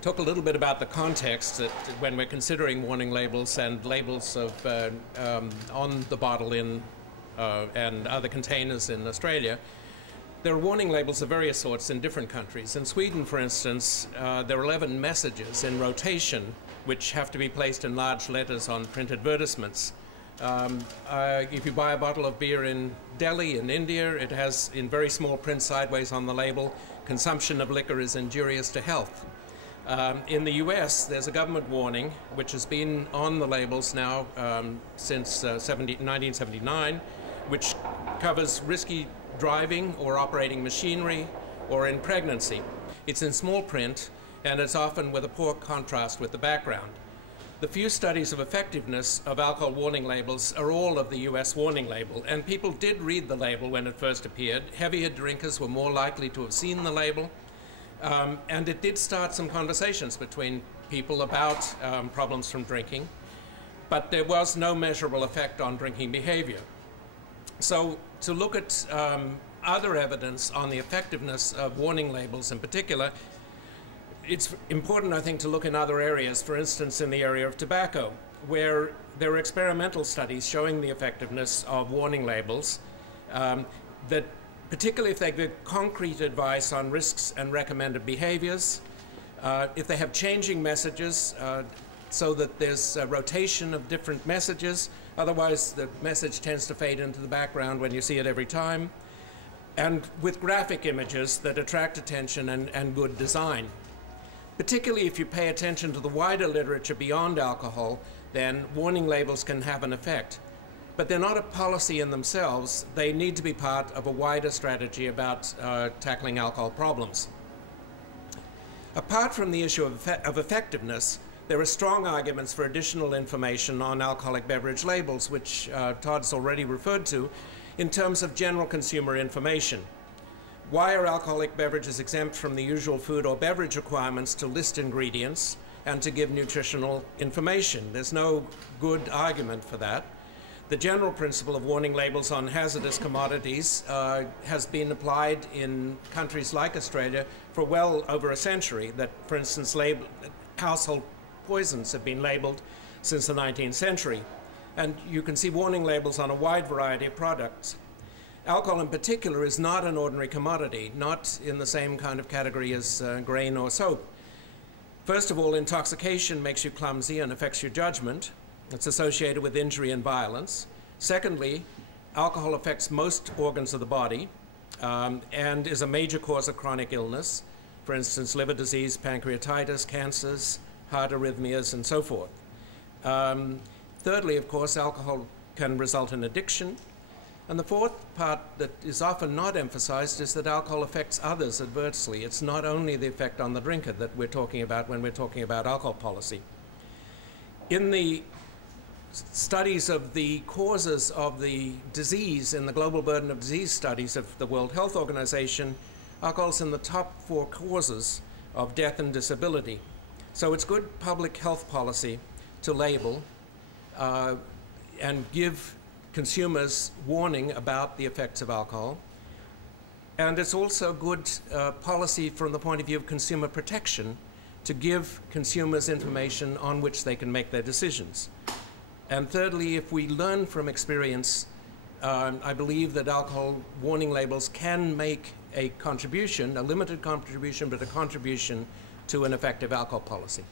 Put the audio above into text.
talk a little bit about the context that when we're considering warning labels and labels of, on the bottle and other containers in Australia. There are warning labels of various sorts in different countries. In Sweden, for instance, there are 11 messages in rotation which have to be placed in large letters on print advertisements. If you buy a bottle of beer in Delhi, in India, it has in very small print sideways on the label, "Consumption of liquor is injurious to health." In the US, there's a government warning which has been on the labels now since 1979, which covers risky driving or operating machinery or in pregnancy. It's in small print and it's often with a poor contrast with the background. The few studies of effectiveness of alcohol warning labels are all of the US warning label, and people did read the label when it first appeared. Heavier drinkers were more likely to have seen the label, and it did start some conversations between people about problems from drinking, but there was no measurable effect on drinking behavior. So to look at other evidence on the effectiveness of warning labels in particular, it's important, I think, to look in other areas, for instance, in the area of tobacco, where there are experimental studies showing the effectiveness of warning labels, that particularly if they give concrete advice on risks and recommended behaviors, if they have changing messages so that there's a rotation of different messages, otherwise the message tends to fade into the background when you see it every time, and with graphic images that attract attention and good design. Particularly if you pay attention to the wider literature beyond alcohol, then warning labels can have an effect. But they're not a policy in themselves. They need to be part of a wider strategy about tackling alcohol problems. Apart from the issue of effectiveness, there are strong arguments for additional information on alcoholic beverage labels, which Todd's already referred to, in terms of general consumer information. Why are alcoholic beverages exempt from the usual food or beverage requirements to list ingredients and to give nutritional information? There's no good argument for that. The general principle of warning labels on hazardous commodities has been applied in countries like Australia for well over a century. That, for instance, household poisons have been labeled since the 19th century. And you can see warning labels on a wide variety of products. Alcohol in particular is not an ordinary commodity, not in the same kind of category as grain or soap. First of all, intoxication makes you clumsy and affects your judgment. It's associated with injury and violence. Secondly, alcohol affects most organs of the body and is a major cause of chronic illness, for instance, liver disease, pancreatitis, cancers, heart arrhythmias, and so forth. Thirdly, of course, alcohol can result in addiction. And the fourth part that is often not emphasized is that alcohol affects others adversely. It's not only the effect on the drinker that we're talking about when we're talking about alcohol policy. In the studies of the causes of the disease in the global burden of disease studies of the World Health Organization, alcohol is in the top 4 causes of death and disability. So it's good public health policy to label and give consumers warning about the effects of alcohol. And it's also good policy from the point of view of consumer protection to give consumers information on which they can make their decisions. And thirdly, if we learn from experience, I believe that alcohol warning labels can make a contribution, a limited contribution, but a contribution to an effective alcohol policy.